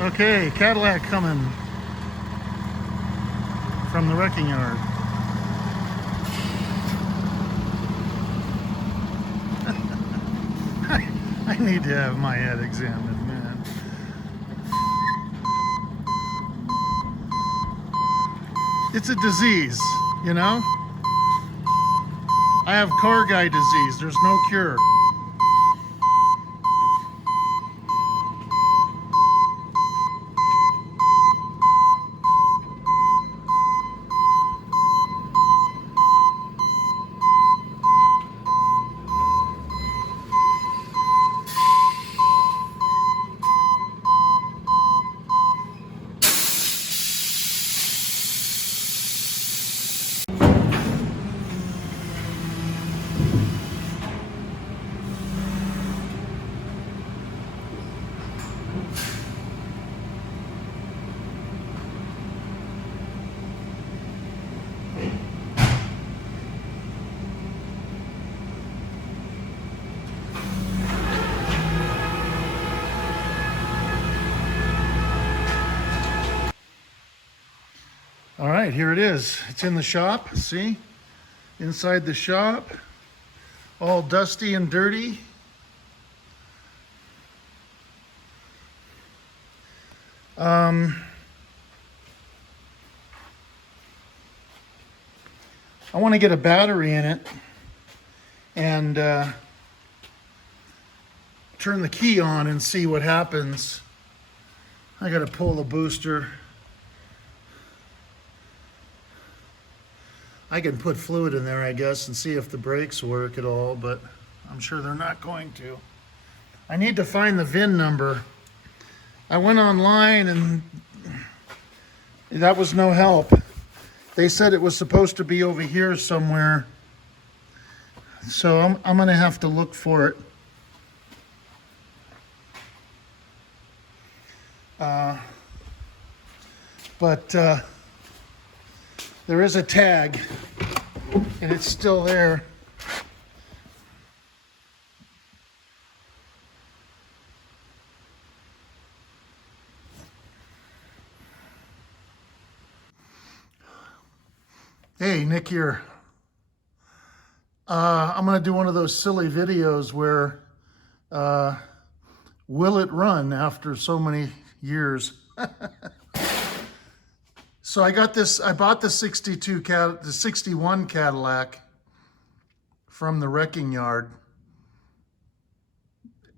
Okay, Cadillac coming from the wrecking yard. I need to have my head examined, man. It's a disease, you know? I have car guy disease. There's no cure. All right, here it is. It's in the shop, see? Inside the shop, all dusty and dirty. I want to get a battery in it and turn the key on and see what happens. I got to pull the booster. I can put fluid in there, I guess, and see if the brakes work at all, but I'm sure they're not going to. I need to find the VIN number. I went online and that was no help. They said it was supposed to be over here somewhere. So I'm gonna have to look for it. But there is a tag, and it's still there. Hey, Nick here. I'm gonna do one of those silly videos where will it run after so many years? So I bought the 61 Cadillac from the wrecking yard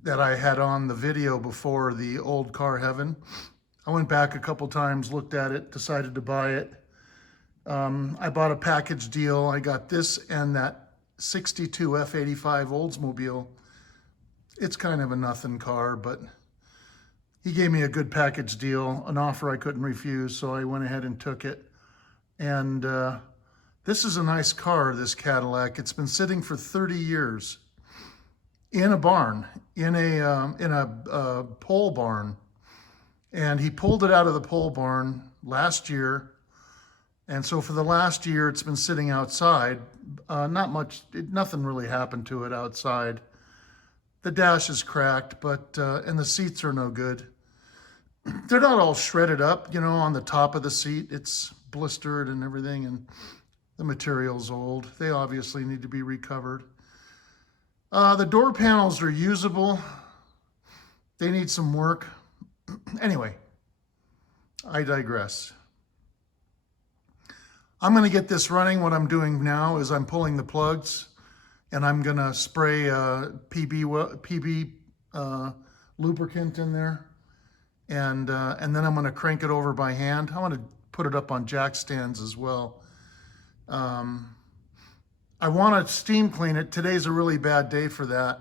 that I had on the video before, the old car heaven. I went back a couple times, looked at it, decided to buy it. I bought a package deal. I got this and that 62 F85 Oldsmobile. It's kind of a nothing car, but he gave me a good package deal, an offer I couldn't refuse, so I went ahead and took it. And this is a nice car, this Cadillac. It's been sitting for 30 years in a barn, in a pole barn. And he pulled it out of the pole barn last year. And so for the last year, it's been sitting outside. Nothing really happened to it outside. The dash is cracked, but and the seats are no good. They're not all shredded up, you know, on the top of the seat. It's blistered and everything, and the material's old. They obviously need to be recovered. The door panels are usable. They need some work. Anyway, I digress. I'm going to get this running. What I'm doing now is I'm pulling the plugs, and I'm gonna spray PB lubricant in there, and then I'm gonna crank it over by hand. I want to put it up on jack stands as well. I want to steam clean it. Today's a really bad day for that.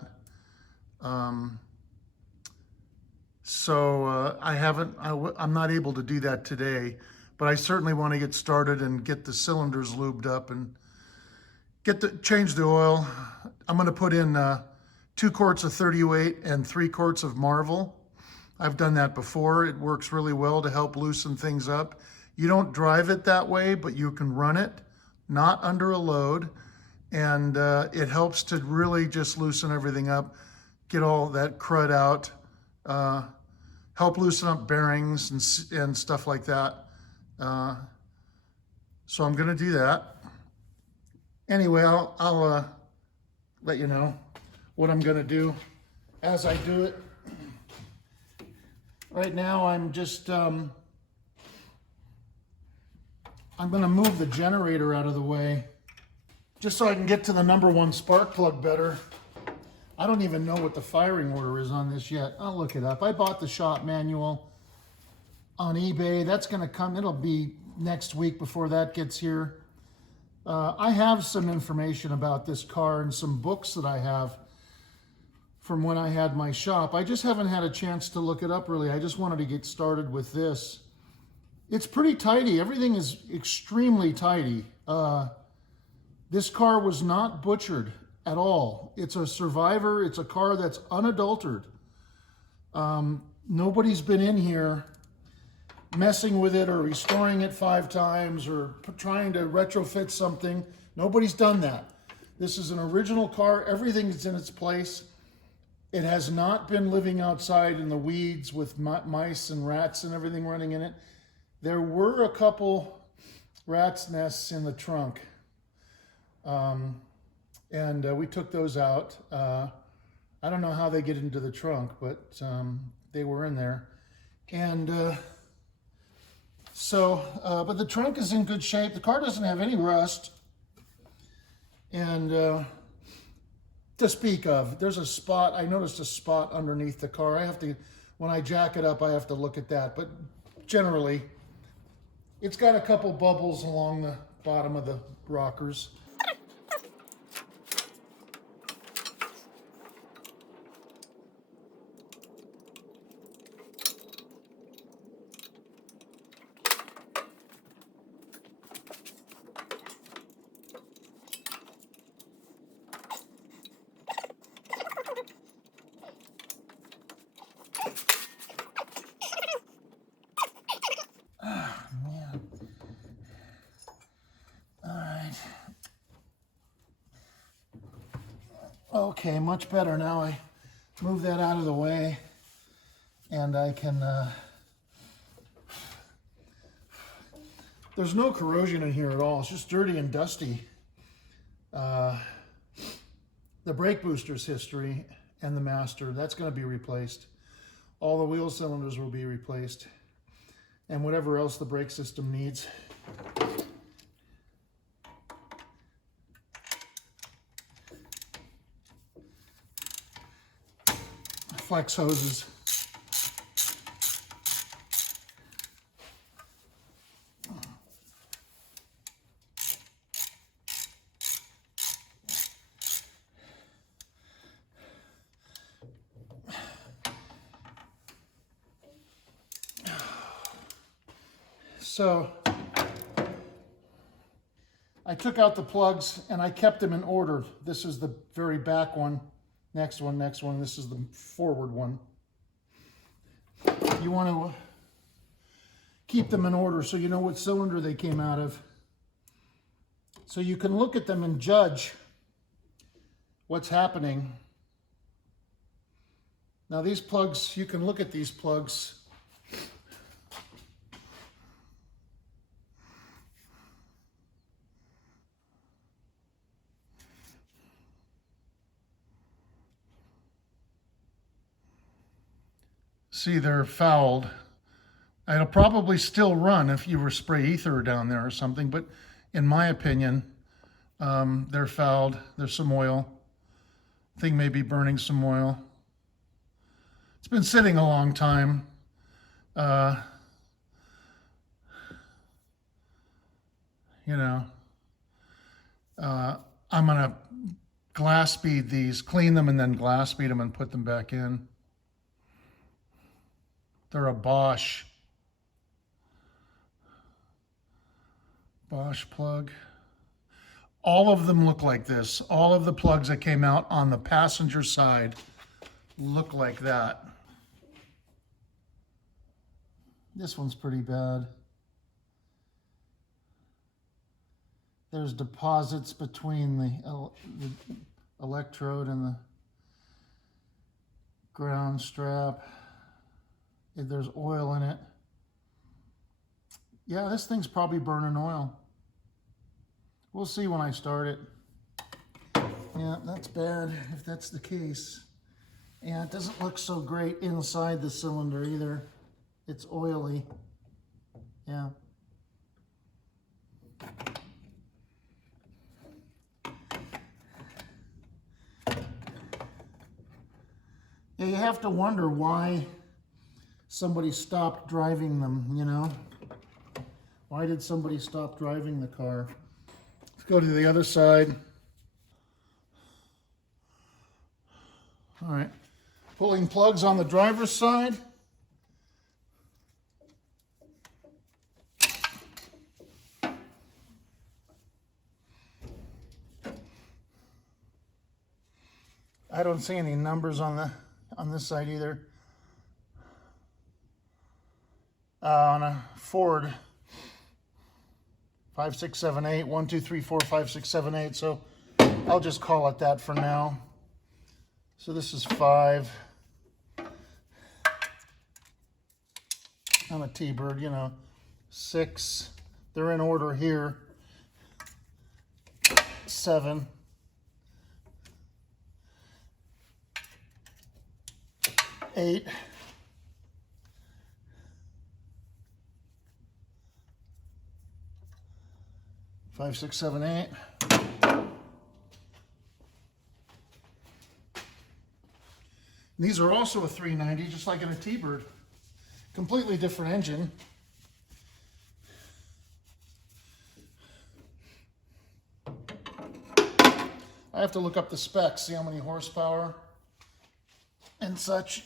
So I'm not able to do that today, but I certainly want to get started and get the cylinders lubed up and change the oil. I'm going to put in 2 quarts of 38 and 3 quarts of Marvel. I've done that before. It works really well to help loosen things up. You don't drive it that way, but you can run it, not under a load. And it helps to really just loosen everything up, get all that crud out, help loosen up bearings and stuff like that. So I'm gonna do that. Anyway, I'll let you know what I'm gonna do as I do it. Right now I'm just, I'm gonna move the generator out of the way just so I can get to the #1 spark plug better. I don't even know what the firing order is on this yet. I'll look it up. I bought the shop manual on eBay. That's gonna come, it'll be next week before that gets here. I have some information about this car and some books that I have from when I had my shop. I just haven't had a chance to look it up really. I just wanted to get started with this. It's pretty tidy. Everything is extremely tidy. This car was not butchered at all. It's a survivor. It's a car that's unadulterated. Nobody's been in here messing with it or restoring it 5 times or trying to retrofit something. Nobody's done that. This is an original car. Everything is in its place. It has not been living outside in the weeds with mice and rats and everything running in it. There were a couple rat's nests in the trunk. We took those out. I don't know how they get into the trunk, but they were in there. But the trunk is in good shape. The car doesn't have any rust. And to speak of, there's a spot, I noticed a spot underneath the car. I have to, when I jack it up, I have to look at that. But generally, it's got a couple bubbles along the bottom of the rockers. Okay, much better now. I move that out of the way and I can, there's no corrosion in here at all. It's just dirty and dusty. The brake booster's history and the master, that's going to be replaced. All the wheel cylinders will be replaced and whatever else the brake system needs. Flex hoses. So I took out the plugs and I kept them in order. This is the very back one. Next one, next one. This is the forward one. You want to keep them in order so you know what cylinder they came out of. So you can look at them and judge what's happening. Now these plugs, you can look at these plugs. See, they're fouled. It'll probably still run if you were spray ether down there or something, but in my opinion, they're fouled. There's some oil. Thing may be burning some oil. It's been sitting a long time. I'm gonna glass bead these, clean them and then glass bead them and put them back in. They're a Bosch plug. All of them look like this. All of the plugs that came out on the passenger side look like that. This one's pretty bad. There's deposits between the electrode and the ground strap. there's oil in it. Yeah, this thing's probably burning oil. We'll see when I start it. Yeah, that's bad if that's the case. Yeah, it doesn't look so great inside the cylinder either. It's oily. Yeah. Yeah, you have to wonder why somebody stopped driving them, you know? Why did somebody stop driving the car? Let's go to the other side. All right, pulling plugs on the driver's side. I don't see any numbers on this side either. On a Ford, 5, 6, 7, 8, 1, 2, 3, 4, 5, 6, 7, 8. So I'll just call it that for now. So this is 5. On a T-Bird, you know, 6. They're in order here. 7. 8. 5, 6, 7, 8. These are also a 390, just like in a T-Bird. Completely different engine. I have to look up the specs, see how many horsepower and such.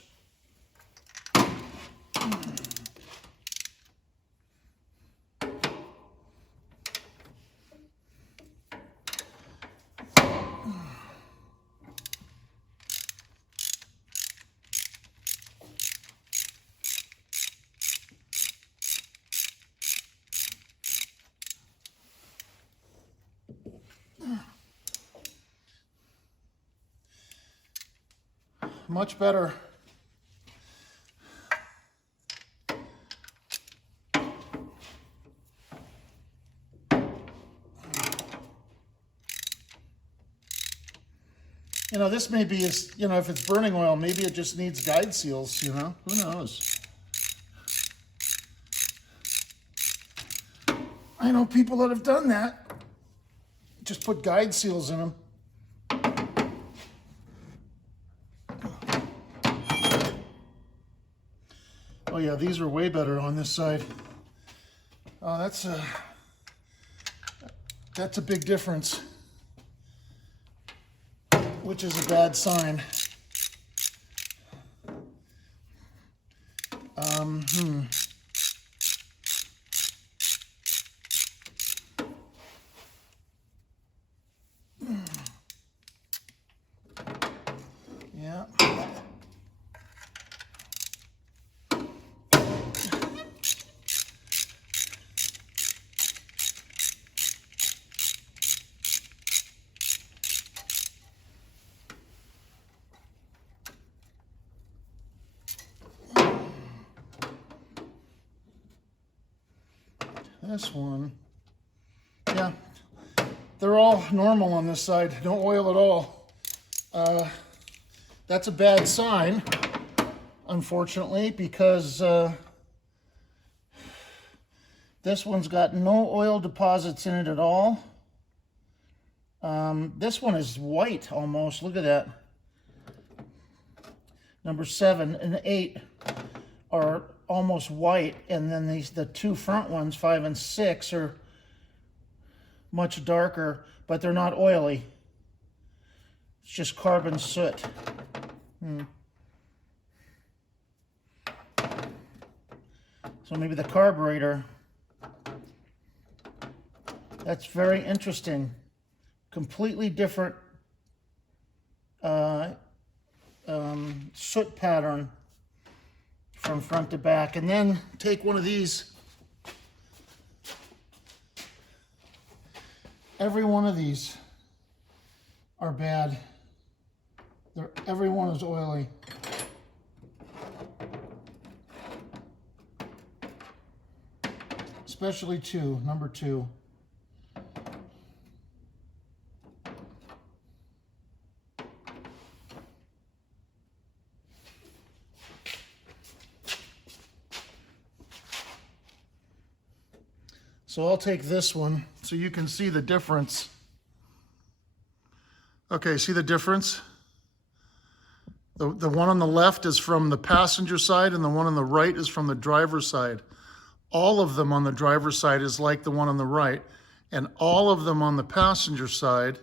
Much better. You know, this may be, you know, if it's burning oil, maybe it just needs guide seals, you know? Who knows? I know people that have done that. Just put guide seals in them. Oh yeah, these are way better on this side. Oh, that's a big difference, which is a bad sign. Yeah. This one, yeah, they're all normal on this side, no oil at all. That's a bad sign, unfortunately, because this one's got no oil deposits in it at all. This one is white almost, look at that. Number 7 and 8 are almost white, and then the two front ones, 5 and 6, are much darker, but they're not oily. It's just carbon soot. So maybe the carburetor. That's very interesting. Completely different soot pattern from front to back. And then take one of these. Every one of these are bad. Every one is oily. especially number 2. So I'll take this one so you can see the difference. Okay, see the difference? The one on the left is from the passenger side and the one on the right is from the driver's side. All of them on the driver's side is like the one on the right, and all of them on the passenger side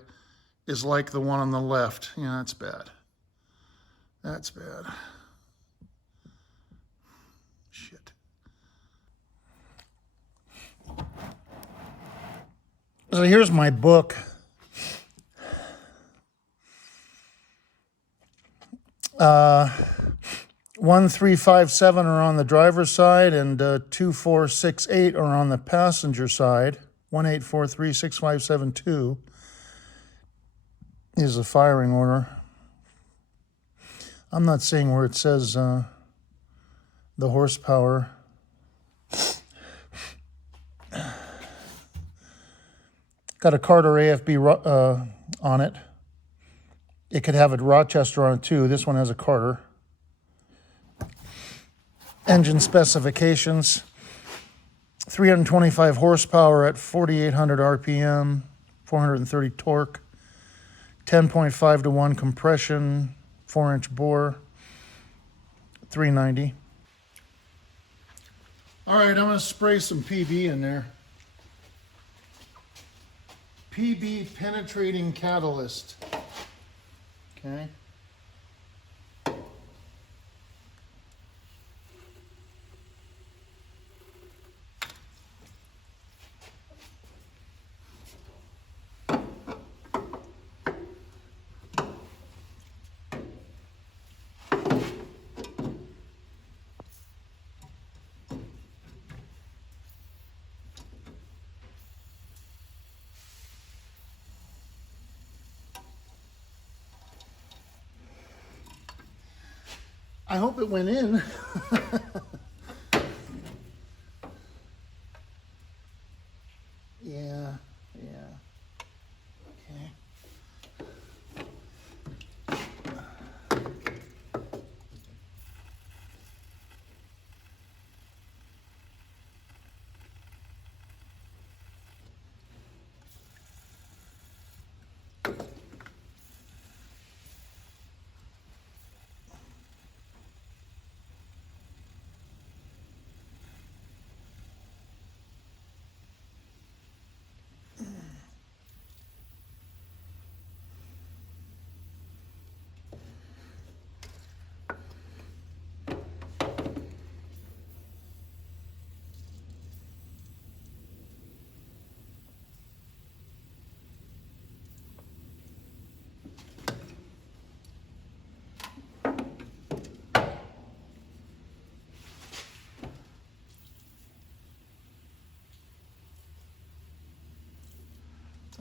is like the one on the left. Yeah, that's bad. That's bad. Shit. So here's my book. Uh, 1, 3, 5, 7 are on the driver's side, and 2, 4, 6, 8 are on the passenger side. 1, 8, 4, 3, 6, 5, 7, 2 is the firing order. I'm not seeing where it says the horsepower. Got a Carter AFB on it. It could have a Rochester on it too. This one has a Carter. Engine specifications: 325 horsepower at 4,800 RPM, 430 torque, 10.5 to 1 compression, 4-inch bore, 390. All right, I'm going to spray some PB in there. PB penetrating catalyst. Okay. I hope it went in. Yeah. Okay.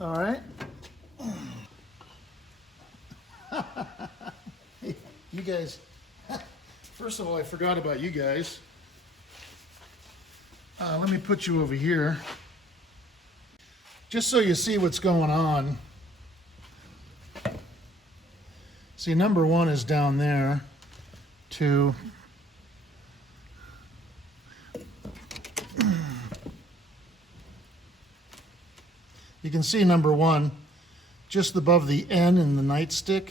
All right. Hey, you guys, first of all, I forgot about you guys. Let me put you over here. Just so you see what's going on. See, number 1 is down there. 2. You can see number 1 just above the N in the nightstick.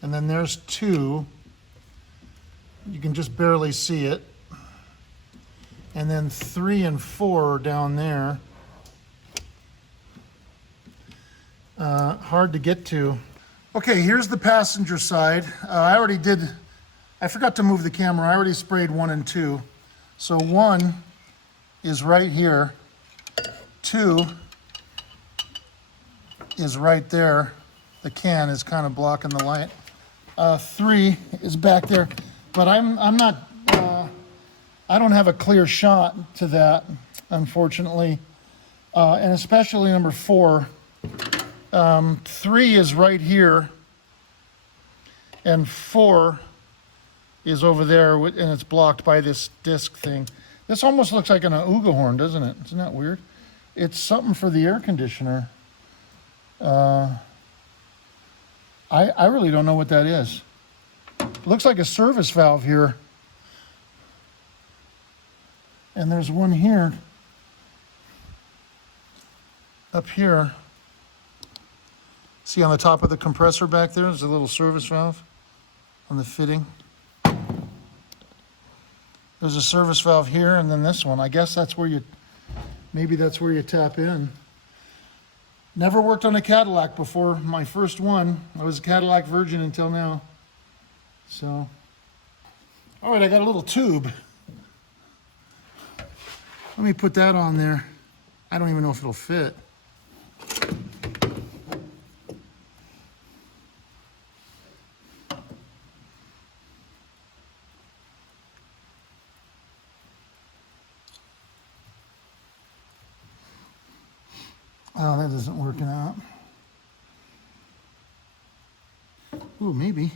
And then there's 2. You can just barely see it. And then 3 and 4 are down there. Hard to get to. Okay, here's the passenger side. I forgot to move the camera. I already sprayed 1 and 2. So 1 is right here. 2 is right there. The can is kind of blocking the light. 3 is back there, but I'm not, I don't have a clear shot to that, unfortunately. And especially number 4. 3 is right here, and 4 is over there, and it's blocked by this disc thing. This almost looks like an Auga horn, doesn't it? Isn't that weird? It's something for the air conditioner. I really don't know what that is. It looks like a service valve here. And there's one here. Up here. See on the top of the compressor back there, there's a little service valve on the fitting. There's a service valve here, and then this one. I guess that's where you, maybe that's where you tap in. Never worked on a Cadillac before. My first one. I was a Cadillac virgin until now. So, all right, I got a little tube. Let me put that on there. I don't even know if it'll fit. Oh, that isn't working out. Ooh, maybe.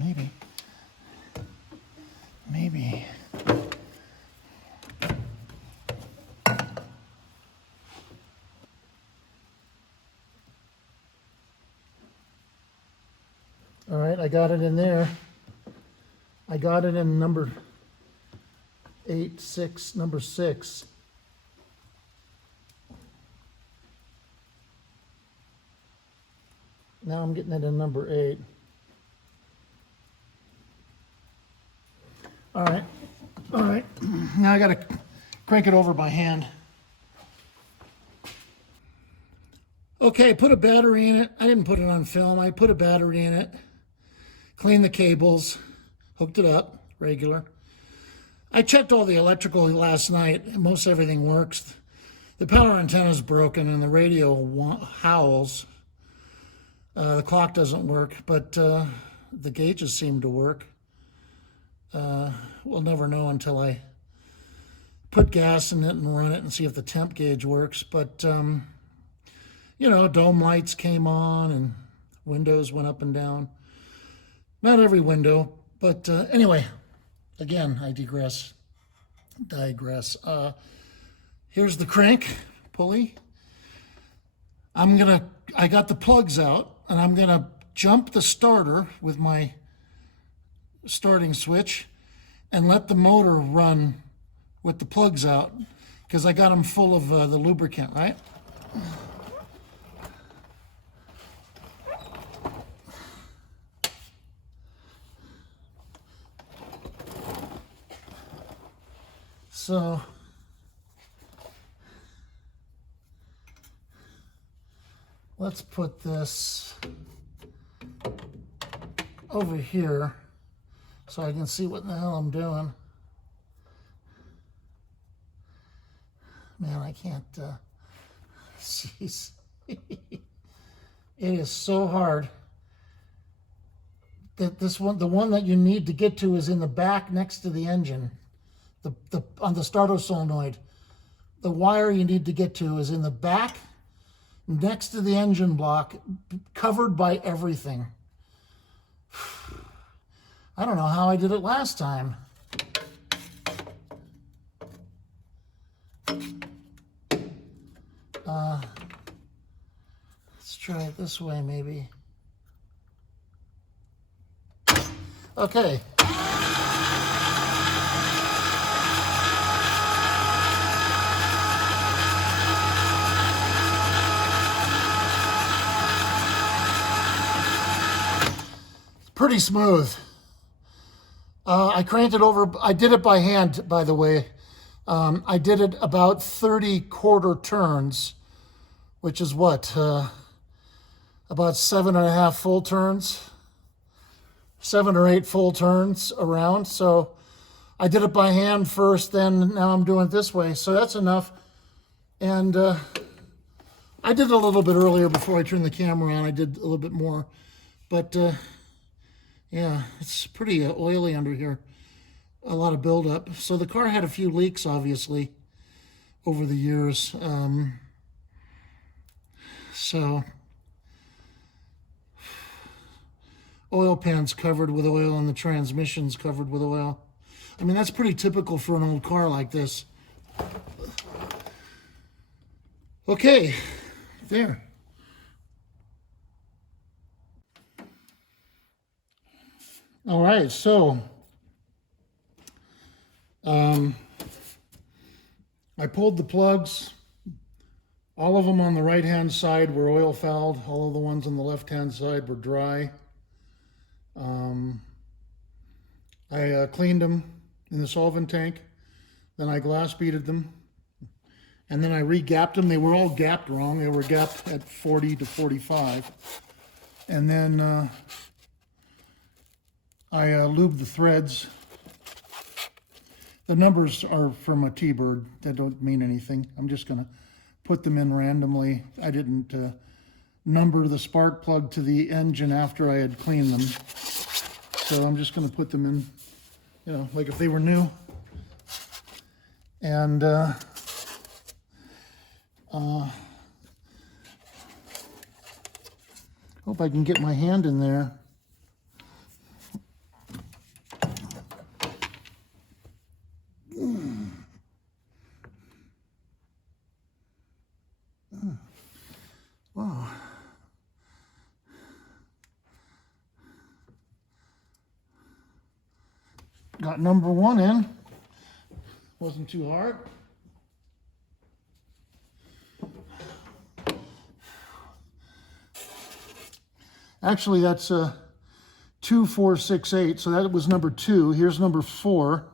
Maybe. Maybe. All right, I got it in there. I got it in number 6. Now I'm getting it in number 8. All right, all right. Now I gotta crank it over by hand. Okay, put a battery in it. I didn't put it on film. I put a battery in it, cleaned the cables, hooked it up, regular. I checked all the electrical last night, and most everything works. The power antenna's broken and the radio howls. The clock doesn't work, but the gauges seem to work. We'll never know until I put gas in it and run it and see if the temp gauge works. But, you know, dome lights came on and windows went up and down. Not every window, but anyway, again, I digress. Here's the crank pulley. I got the plugs out, and I'm gonna jump the starter with my starting switch and let the motor run with the plugs out, because I got them full of the lubricant, right? So let's put this over here so I can see what the hell I'm doing. Man, I can't, jeez. It is so hard. That this one, the one that you need to get to is in the back next to the engine, on the starter solenoid. The wire you need to get to is in the back next to the engine block, covered by everything. I don't know how I did it last time. Let's try it this way, maybe. Okay. Pretty smooth. I cranked it over. I did it by hand, by the way. I did it about 30 quarter turns, which is what? About 7.5 full turns. 7 or 8 full turns around. So I did it by hand first, then now I'm doing it this way. So that's enough. And I did it a little bit earlier before I turned the camera on. I did a little bit more. But yeah, it's pretty oily under here. A lot of buildup. So the car had a few leaks, obviously, over the years. So oil pan's covered with oil and the transmission's covered with oil. I mean, that's pretty typical for an old car like this. Okay, there. All right, so I pulled the plugs. All of them on the right-hand side were oil fouled. All of the ones on the left-hand side were dry. I cleaned them in the solvent tank. Then I glass beaded them. And then I re-gapped them. They were all gapped wrong. They were gapped at 40 to 45. And then I lubed the threads. The numbers are from a T-Bird. That don't mean anything. I'm just going to put them in randomly. I didn't number the spark plug to the engine after I had cleaned them. So I'm just going to put them in, you know, like if they were new. And hope I can get my hand in there. Wow. Got number 1 in. Wasn't too hard. Actually, that's 2, 4, 6, 8. So that was number 2. Here's number 4.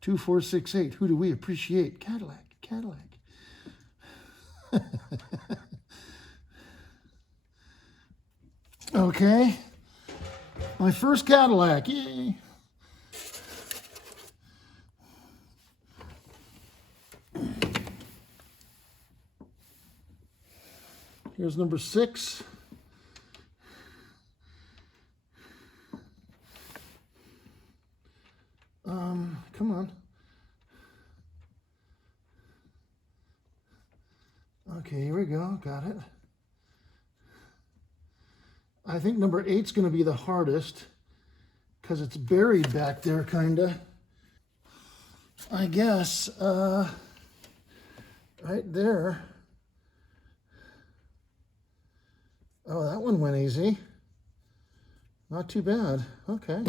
Two, 4, 6, 8. Who do we appreciate? Cadillac, Cadillac. Okay. My first Cadillac. Yay. Here's number 6. Come on. Okay, here we go. Got it. I think number 8's going to be the hardest because it's buried back there, kind of. I guess right there. Oh, that one went easy. Not too bad. Okay.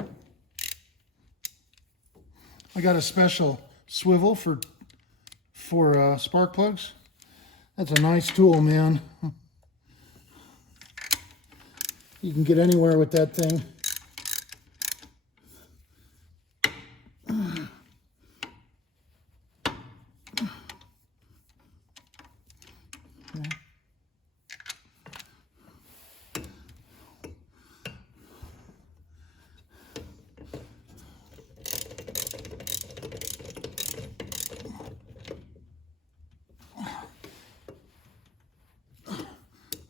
I got a special swivel for spark plugs. That's a nice tool, man. You can get anywhere with that thing. Okay.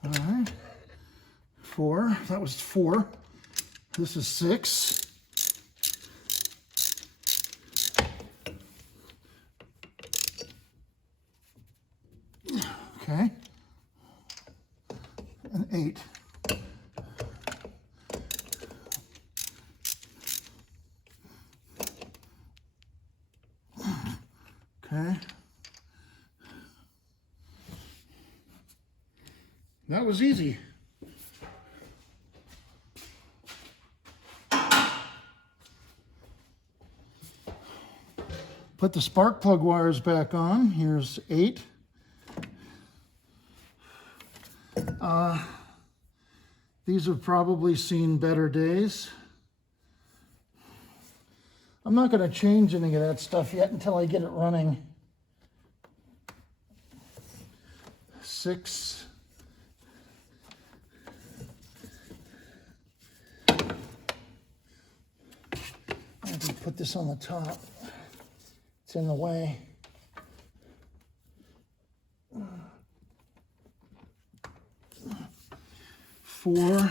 All right. 4. That was 4. This is 6. Okay. And 8. Okay. That was easy. Put the spark plug wires back on. Here's 8. These have probably seen better days. I'm not going to change any of that stuff yet until I get it running. 6. I have to put this on the top. It's in the way. 4.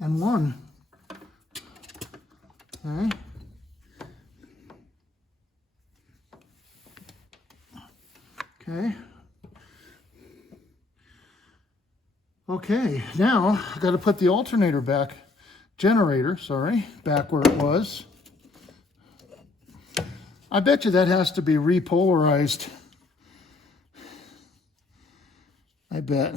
And 1. Okay. Okay, now I got to put the alternator back, back where it was. I bet you that has to be repolarized. I bet.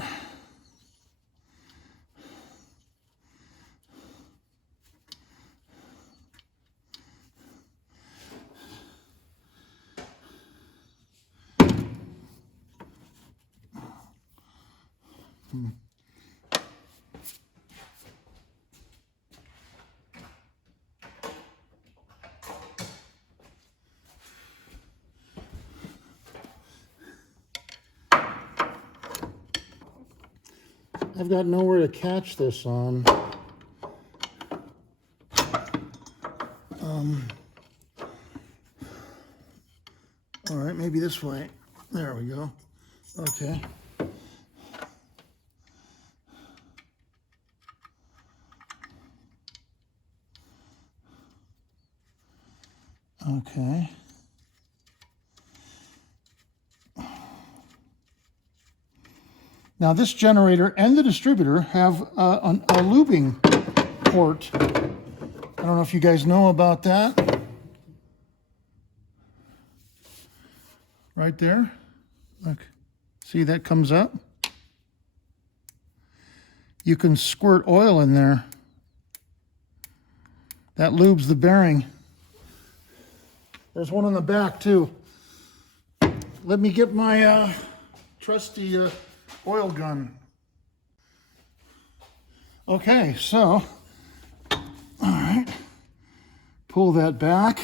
I've got nowhere to catch this on. All right, maybe this way. There we go. Okay. Okay. Now this generator and the distributor have a lubing port. I don't know if you guys know about that. Right there. Look. See, that comes up. You can squirt oil in there. That lubes the bearing. There's one on the back too. Let me get my trusty oil gun. Okay, so, all right, pull that back.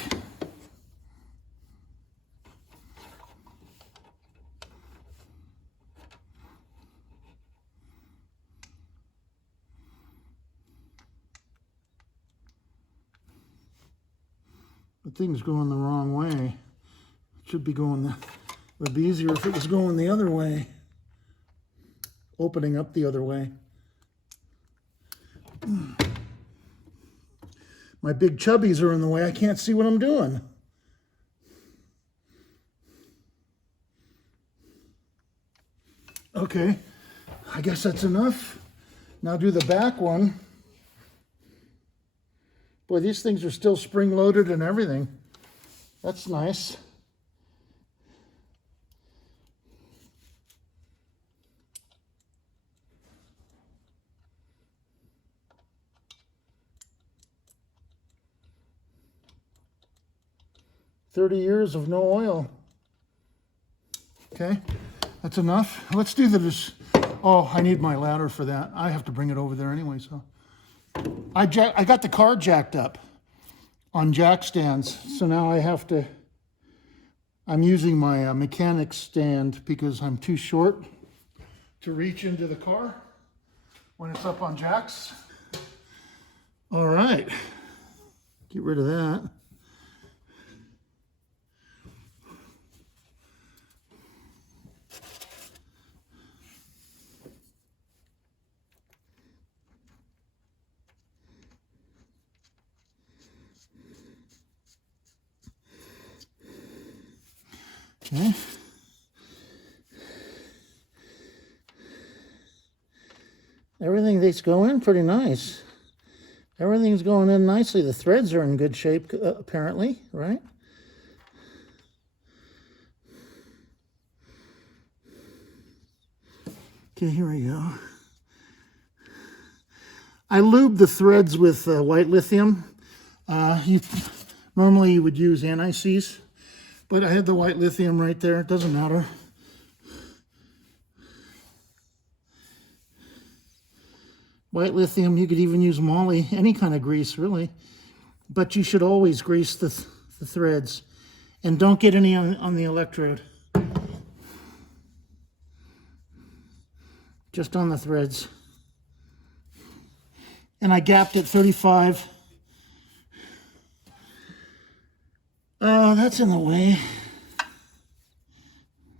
The thing's going the wrong way. It should be going it would be easier if it was going the other way. Opening up the other way. My big chubbies are in the way. I can't see what I'm doing. Okay, I guess that's enough. Now do the back one. Boy, these things are still spring-loaded and everything. That's nice. "30 years of no oil." Okay, that's enough. Let's do this. Oh, I need my ladder for that. I have to bring it over there anyway, so. I got the car jacked up on jack stands, so now I'm using my mechanic's stand because I'm too short to reach into the car when it's up on jacks. All right, get rid of that. Okay. Everything that's going in pretty nice. Everything's going in nicely. The threads are in good shape, apparently, right? Okay, here we go. I lube the threads with white lithium. Normally you would use anti-seize, but I had the white lithium right there. It doesn't matter. White lithium, you could even use moly, any kind of grease, really. But you should always grease the threads. And don't get any on the electrode. Just on the threads. And I gapped at 35. Oh, that's in the way.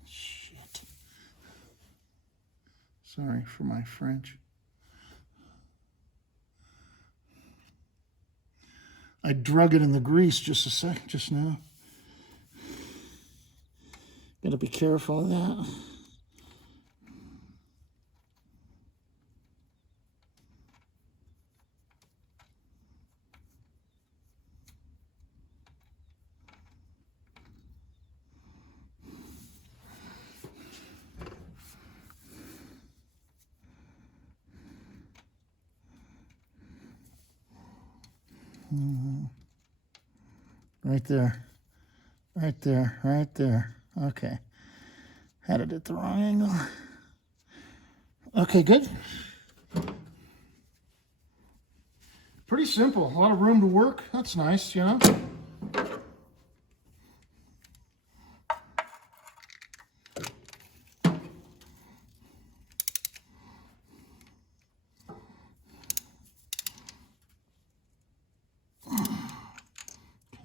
Shit. Sorry for my French. I drug it in the grease just now. Gotta be careful of that. Right there. Right there. Right there. Okay. Had it at the wrong angle. Okay, good. Pretty simple. A lot of room to work. That's nice, you know?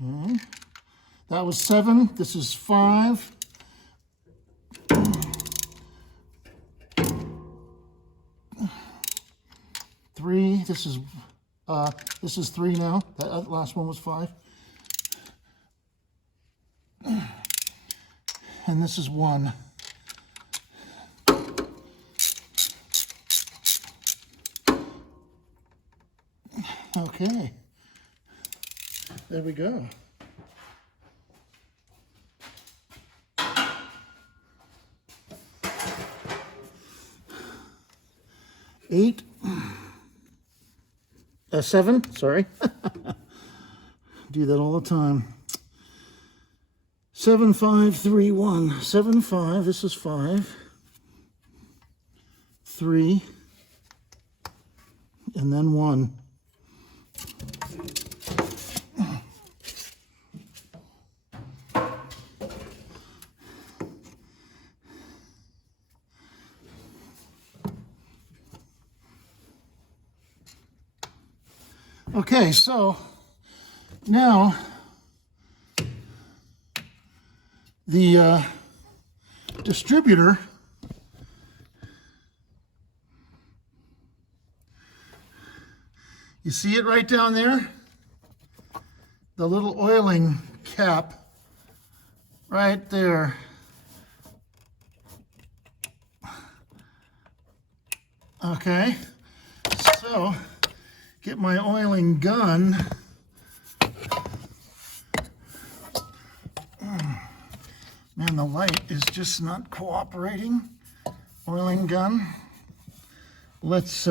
Okay. That was 7. This is 5. Three. This is 3 now. That last one was 5. And this is 1. Okay. There we go. Eight. 7, sorry. Do that all the time. 7, 5, 3, 1. 7, 5, this is 5. 3. And then 1. Okay, so now the distributor you see it right down there? The little oiling cap right there. Okay, so get my oiling gun. Man, the light is just not cooperating. Oiling gun. Let's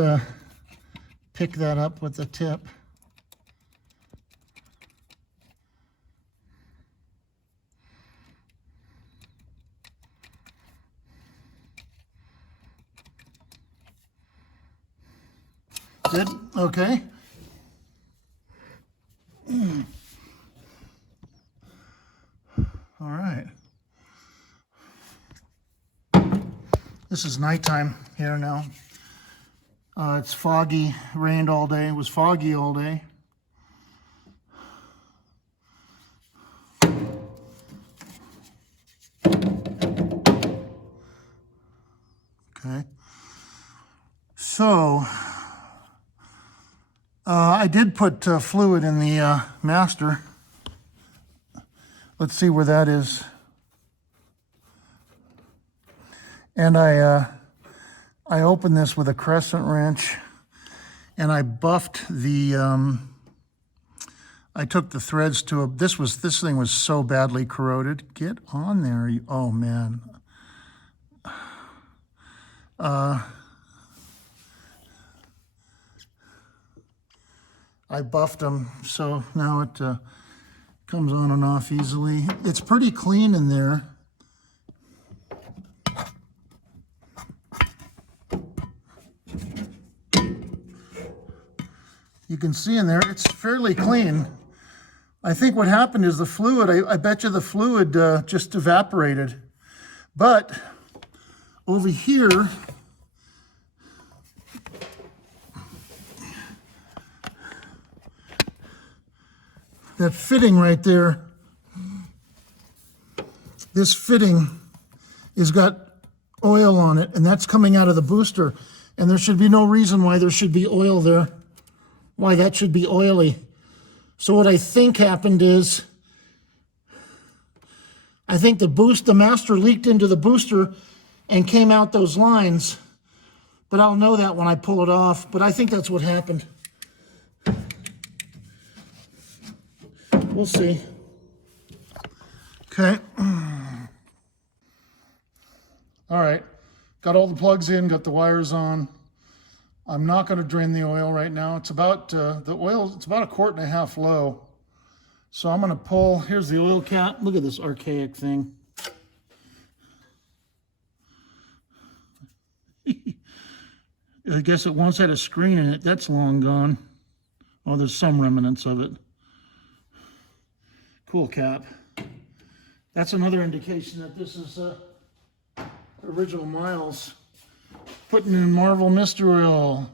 pick that up with the tip. Good, okay. All right. This is nighttime here now. It's foggy, rained all day, it was foggy all day. Okay. So, I did put fluid in the master. Let's see where that is. And I opened this with a crescent wrench, and I buffed the. I took the threads to a. This thing was so badly corroded. Get on there! Oh man. I buffed them, so now it comes on and off easily. It's pretty clean in there. You can see in there, it's fairly clean. I think what happened is the fluid, I bet you the fluid just evaporated. But over here, that fitting right there, this fitting has got oil on it, and that's coming out of the booster. And there should be no reason why there should be oil there, why that should be oily. So what I think happened is, I think the master leaked into the booster and came out those lines. But I'll know that when I pull it off. But I think that's what happened. We'll see. Okay. All right. Got all the plugs in, got the wires on. I'm not going to drain the oil right now. It's about, the oil, it's about 1.5 quart low. So I'm going to pull, here's the oil cap. Look at this archaic thing. I guess it once had a screen in it. That's long gone. Oh, there's some remnants of it. Cool cap. That's another indication that this is original miles. Putting in Marvel Mystery Oil.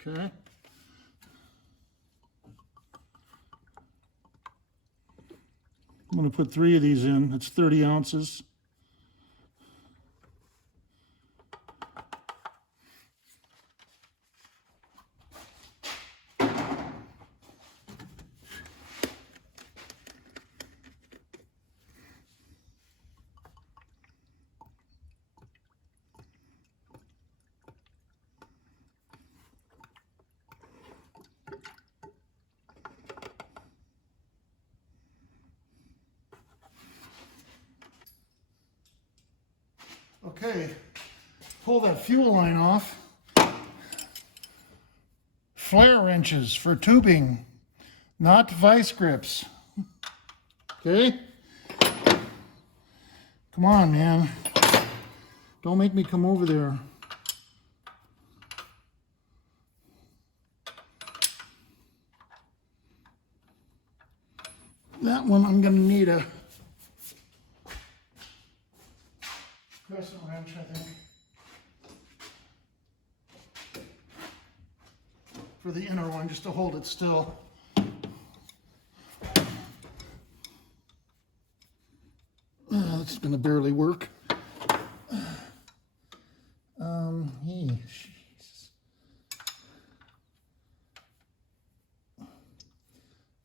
Okay. I'm going to put 3 of these in. It's 30 ounces. Okay, pull that fuel line off. Flare wrenches for tubing, not vice grips. Okay? Come on, man. Don't make me come over there. That one I'm going to need a crescent wrench, I think, for the inner one, just to hold it still. It's going to barely work. Jeez.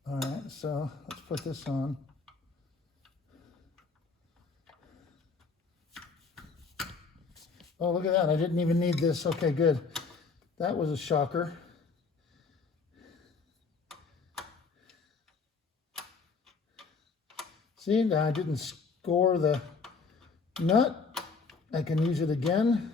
All right, so let's put this on. Oh, look at that. I didn't even need this. Okay, good. That was a shocker. See, now I didn't score the nut. I can use it again.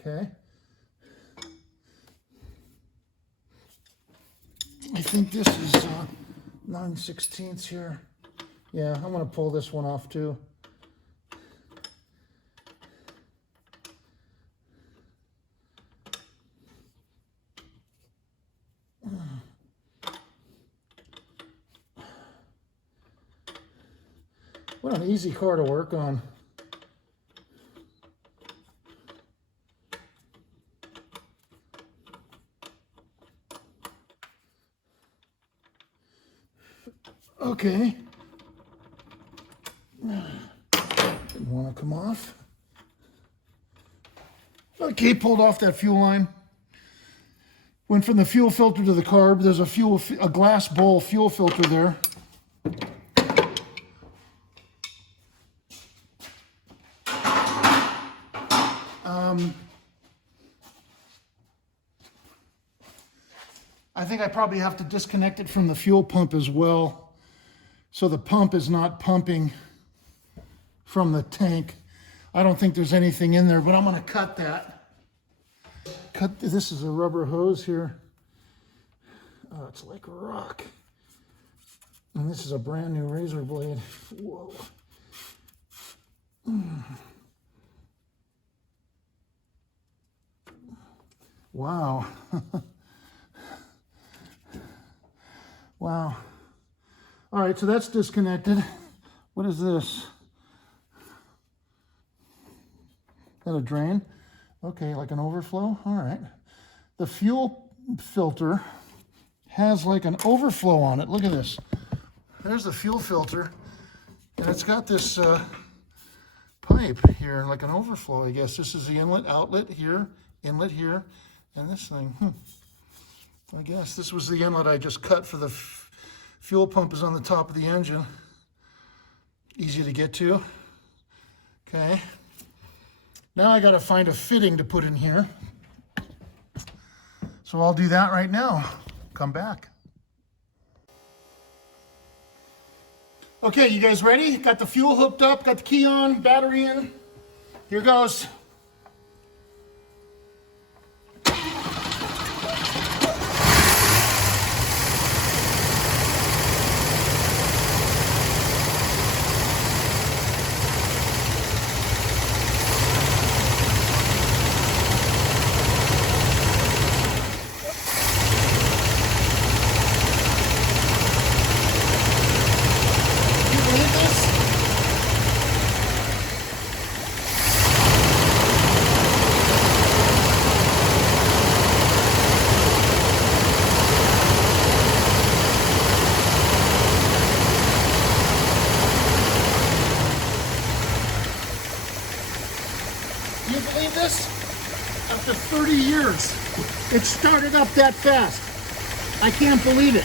Okay. I think this is 9/16 here. Yeah, I'm going to pull this one off too. What an easy car to work on. Okay. Didn't want to come off. Okay, pulled off that fuel line. Went from the fuel filter to the carb. There's a glass bowl fuel filter there. I think I probably have to disconnect it from the fuel pump as well, so the pump is not pumping from the tank. I don't think there's anything in there, but I'm going to cut that. This is a rubber hose here. Oh, it's like rock. And this is a brand new razor blade. Whoa. Wow. Wow. All right, so that's disconnected. What is this? Is that a drain? Okay, like an overflow? All right. The fuel filter has like an overflow on it. Look at this. There's the fuel filter, and it's got this pipe here, like an overflow, I guess. This is the inlet, outlet here, and this thing. I guess this was the inlet I just cut for the fuel pump is on the top of the engine. Easy to get to. Okay. Now I got to find a fitting to put in here. So I'll do that right now. Come back. Okay, you guys ready? Got the fuel hooked up, got the key on, battery in. Here goes. Do you believe this? After 30 years, it started up that fast. I can't believe it.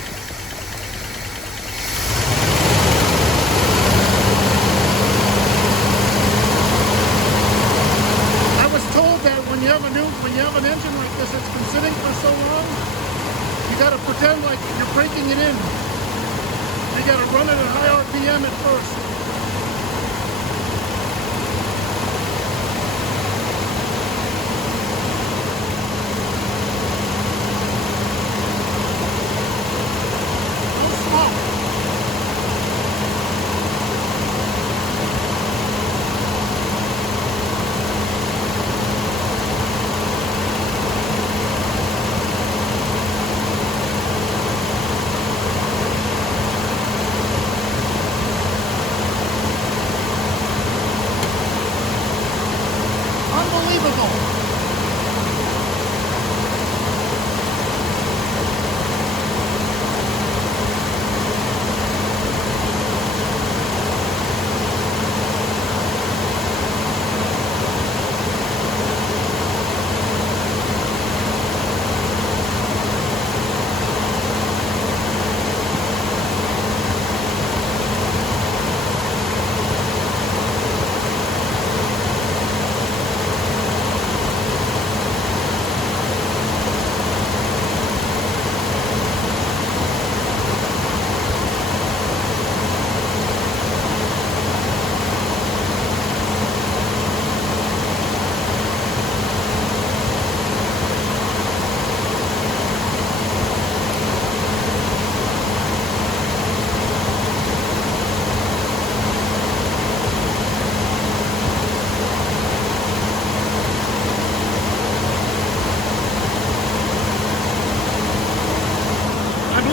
I was told that when you have an engine like this that's been sitting for so long, you gotta pretend like you're breaking it in. You gotta run it at high RPM at first.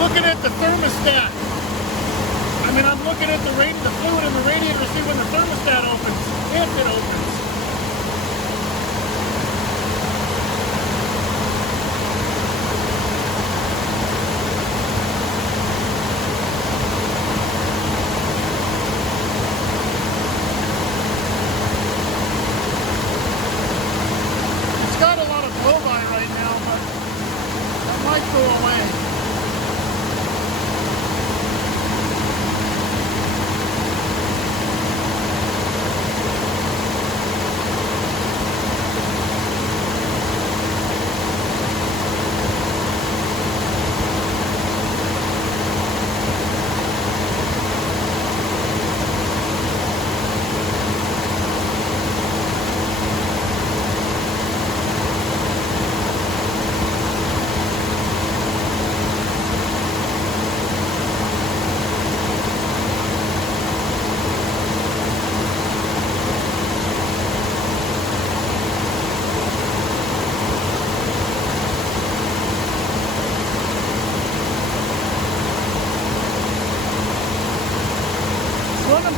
Looking at the thermostat. I mean, I'm looking at the fluid in the radiator to see when the thermostat opens, if it opens. It's got a lot of blow-by right now, but that might go away.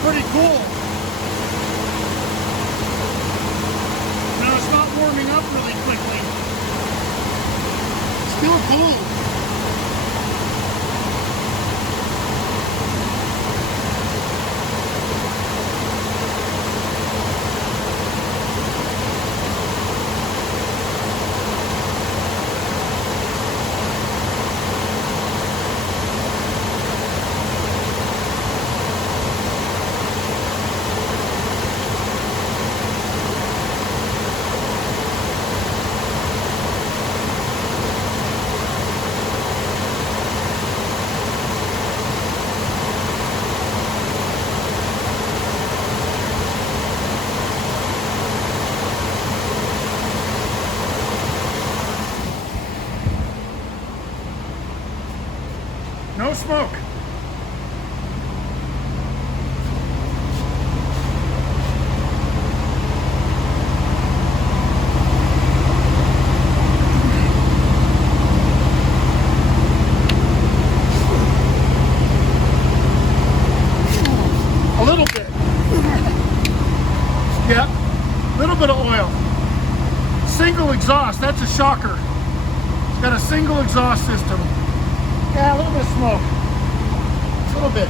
Pretty cool. Now it's not warming up really quickly. Still cool. No smoke. A little bit. Yeah, a little bit of oil. Single exhaust, that's a shocker. It's got a single exhaust system. Yeah, a little bit of smoke. A little bit.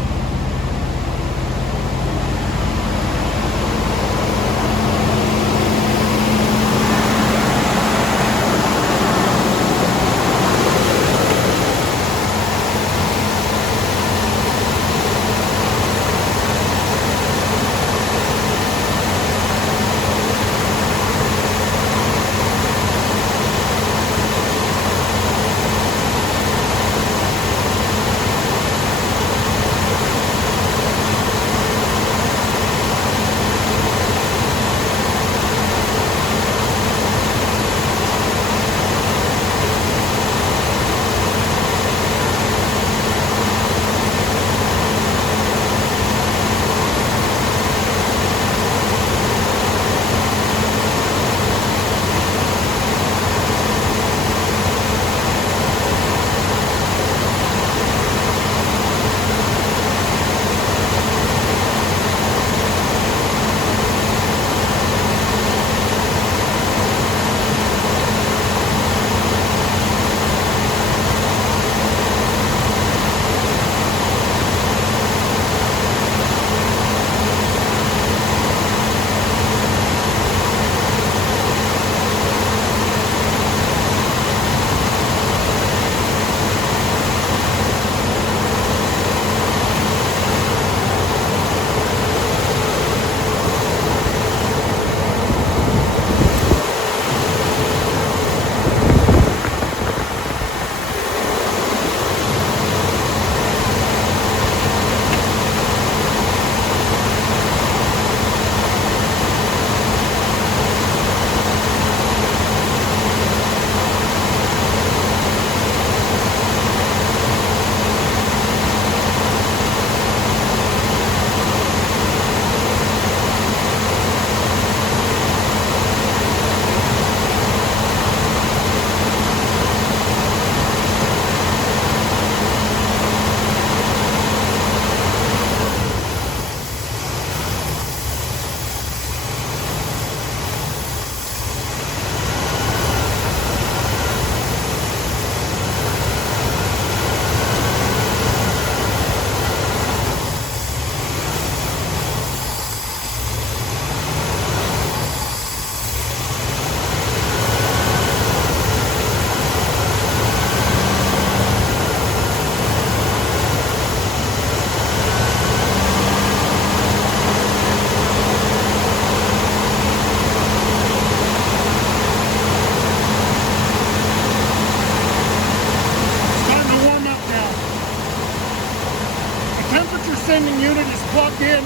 Sending unit is plugged in.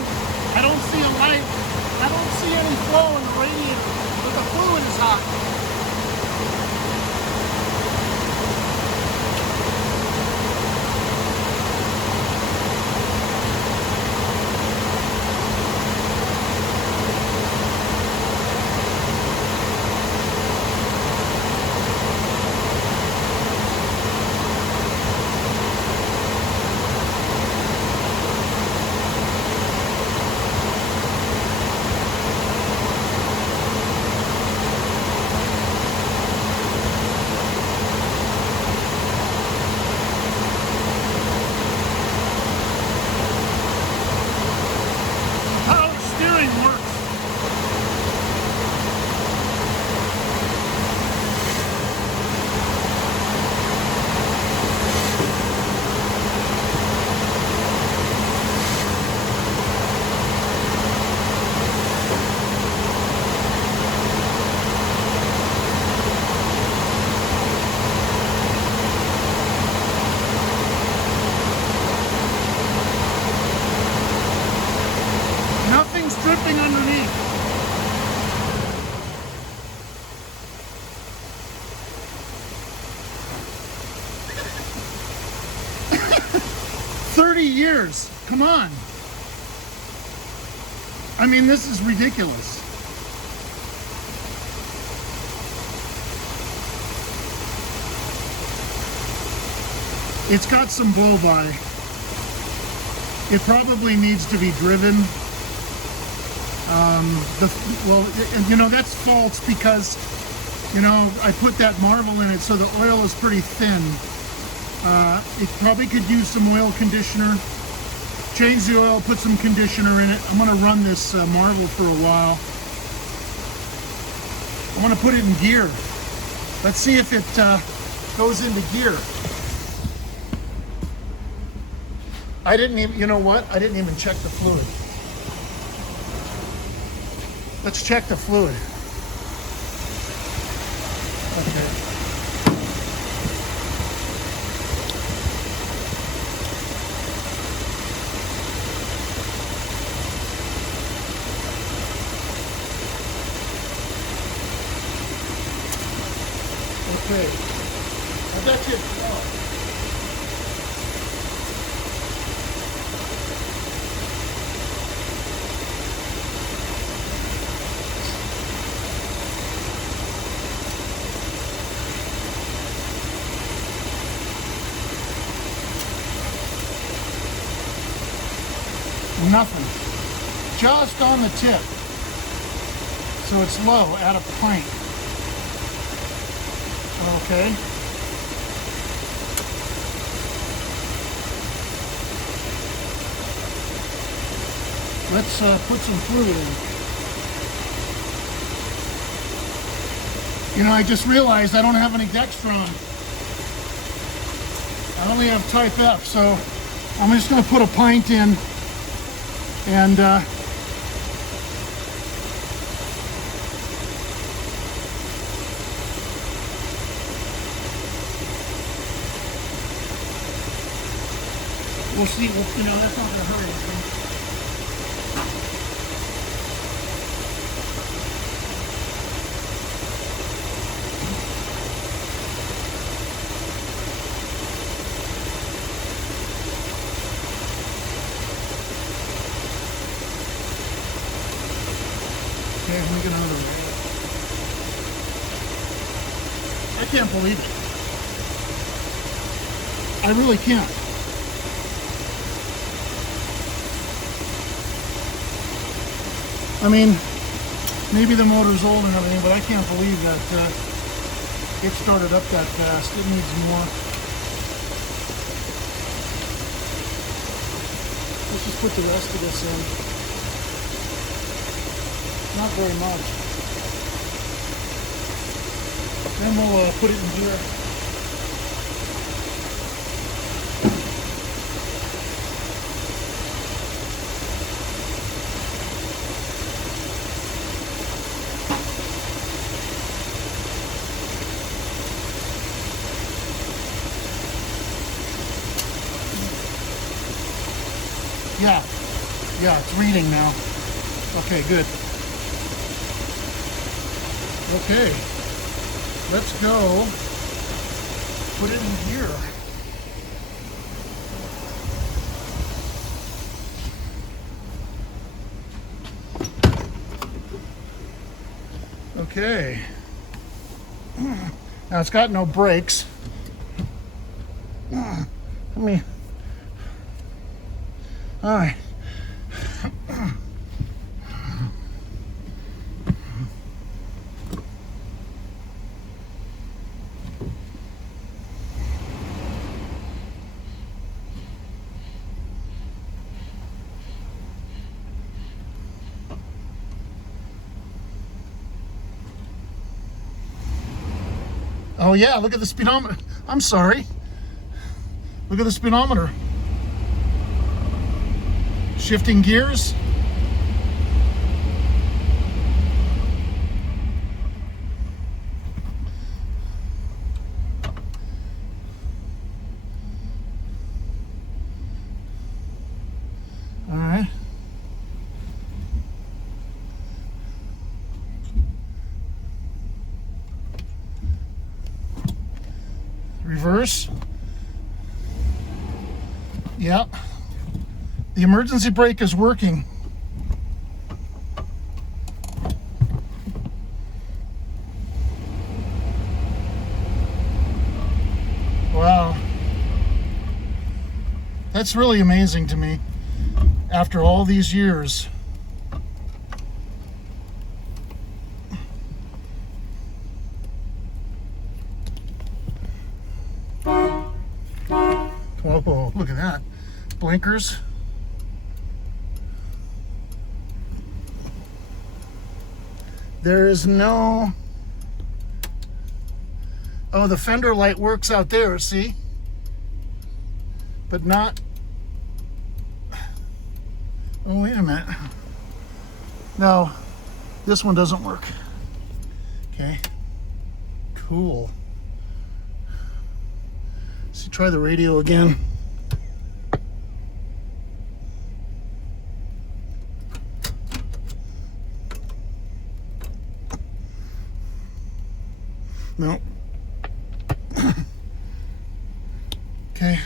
I don't see a light. I don't see any flow in the radiator, but the fluid is hot. Dripping underneath. gears. Come on. I mean, this is ridiculous. It's got some blow by. It probably needs to be driven. You know, that's false because, you know, I put that marble in it so the oil is pretty thin. It probably could use some oil conditioner. Change the oil, put some conditioner in it. I'm going to run this marble for a while. I'm going to put it in gear. Let's see if it goes into gear. I didn't even, you know what? I didn't even check the fluid. Let's check the fluid. Okay. Okay. I bet you. Nothing, just on the tip, so it's low at a pint. Okay. Let's put some fluid in. You know, I just realized I don't have any Dextron. I only have Type F, so I'm just going to put a pint in. And we'll see. You know, that's not going to hurt anything. Okay, I'm gonna another way. I can't believe it. I really can't. I mean, maybe the motor's old and everything, but I can't believe that it started up that fast. It needs more. Let's just put the rest of this in. Not very much. Then we'll put it in gear. Yeah, it's reading now. Okay, good. Okay, let's go put it in gear. Okay, now it's got no brakes. Let me, all right. Oh yeah, look at the speedometer. I'm sorry. Look at the speedometer. Shifting gears. All right. Reverse. Yep. The emergency brake is working. Wow. That's really amazing to me after all these years. Whoa, look at that. Blinkers. There is no... Oh, the fender light works out there, see? But not... Oh, wait a minute. No, this one doesn't work. Okay. Cool. So try the radio again. No. Okay.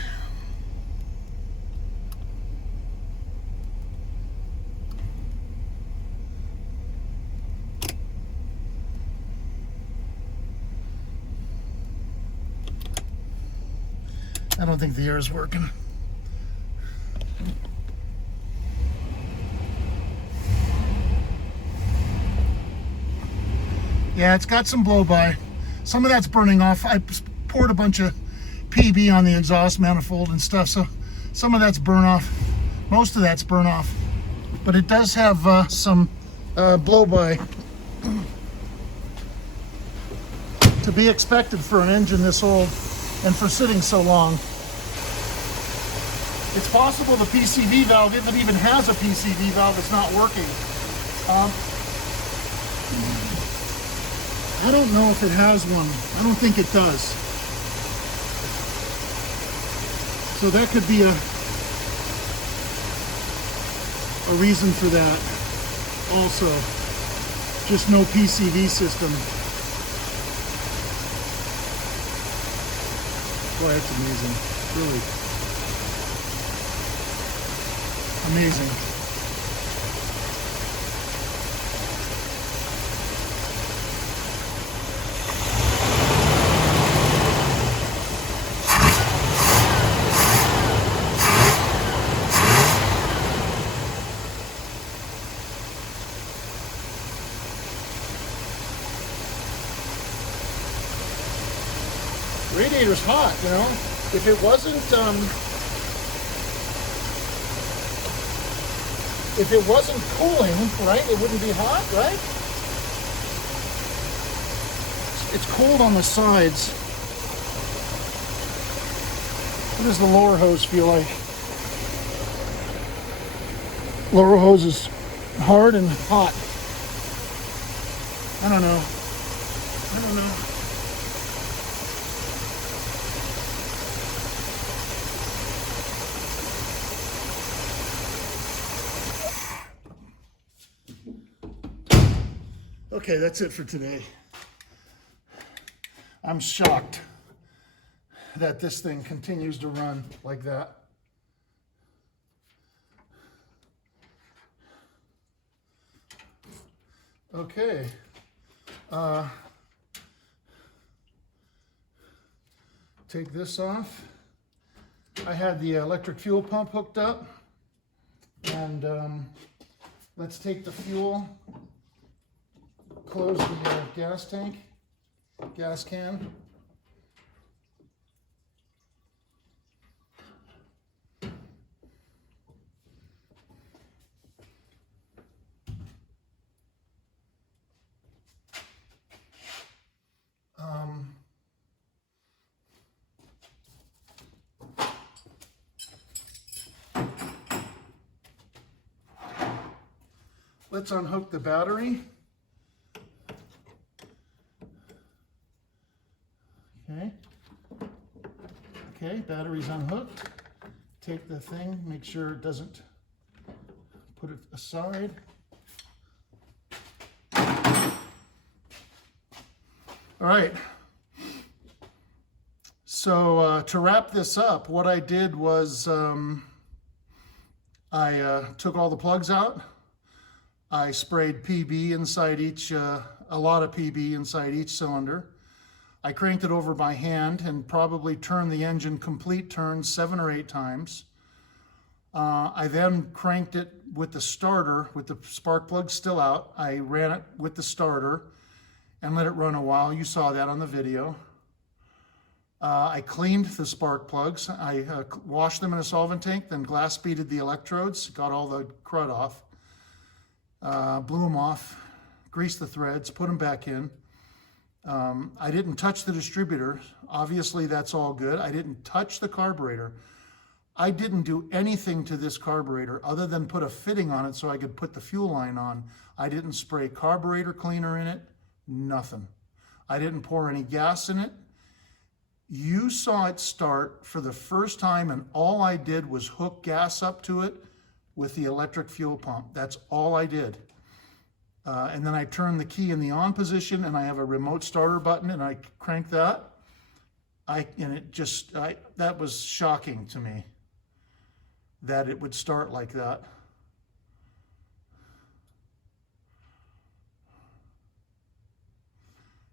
I don't think the air is working. Yeah, it's got some blow by. Some of that's burning off. I poured a bunch of PB on the exhaust manifold and stuff, so some of that's burn off. Most of that's burn off. But it does have some blow by. To be expected for an engine this old and for sitting so long. It's possible the PCV valve, if it even has a PCV valve, it's not working. I don't know if it has one. I don't think it does. So that could be a reason for that also. Just no PCV system. Boy, that's amazing. Really. Amazing. Radiator's hot, you know. If it wasn't cooling, right, it wouldn't be hot, right? It's cold on the sides. What does the lower hose feel like? Lower hose is hard and hot. I don't know. Okay, that's it for today. I'm shocked that this thing continues to run like that. Okay. Take this off. I had the electric fuel pump hooked up, and let's take the fuel. Close the gas tank, gas can. Let's unhook the battery. Okay, battery's unhooked. Take the thing, make sure it doesn't, put it aside. All right. So to wrap this up, what I did was I took all the plugs out. I sprayed PB inside each, a lot of PB inside each cylinder. I cranked it over by hand and probably turned the engine complete turns 7 or 8 times. I then cranked it with the starter, with the spark plug still out. I ran it with the starter and let it run a while. You saw that on the video. I cleaned the spark plugs. I washed them in a solvent tank, then glass beaded the electrodes, got all the crud off, blew them off, greased the threads, put them back in. I didn't touch the distributor. Obviously, that's all good. I didn't touch the carburetor. I didn't do anything to this carburetor other than put a fitting on it so I could put the fuel line on. I didn't spray carburetor cleaner in it, nothing. I didn't pour any gas in it. You saw it start for the first time, and all I did was hook gas up to it with the electric fuel pump. That's all I did. And then I turned the key in the on position, and I have a remote starter button, and I crank that. That was shocking to me that it would start like that.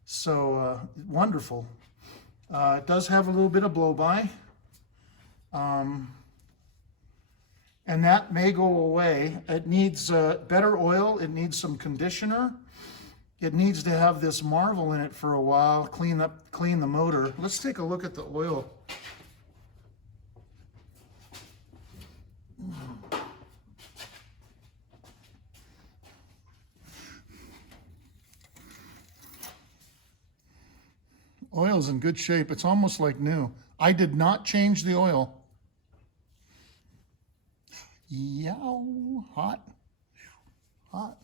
So wonderful. It does have a little bit of blow-by, and that may go away. It needs better oil. It needs some conditioner. It needs to have this Marvel in it for a while, clean the motor. Let's take a look at the oil. Oil's in good shape. It's almost like new. I did not change the oil. Yow, hot, hot.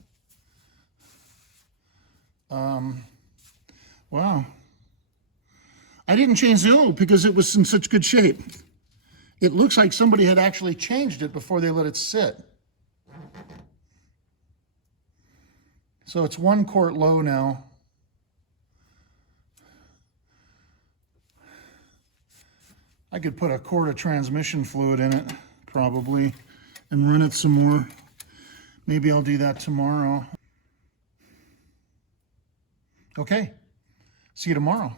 Wow. I didn't change the oil because it was in such good shape. It looks like somebody had actually changed it before they let it sit. So it's 1 quart low now. I could put a quart of transmission fluid in it, probably, and run it some more. Maybe I'll do that tomorrow. Okay, see you tomorrow.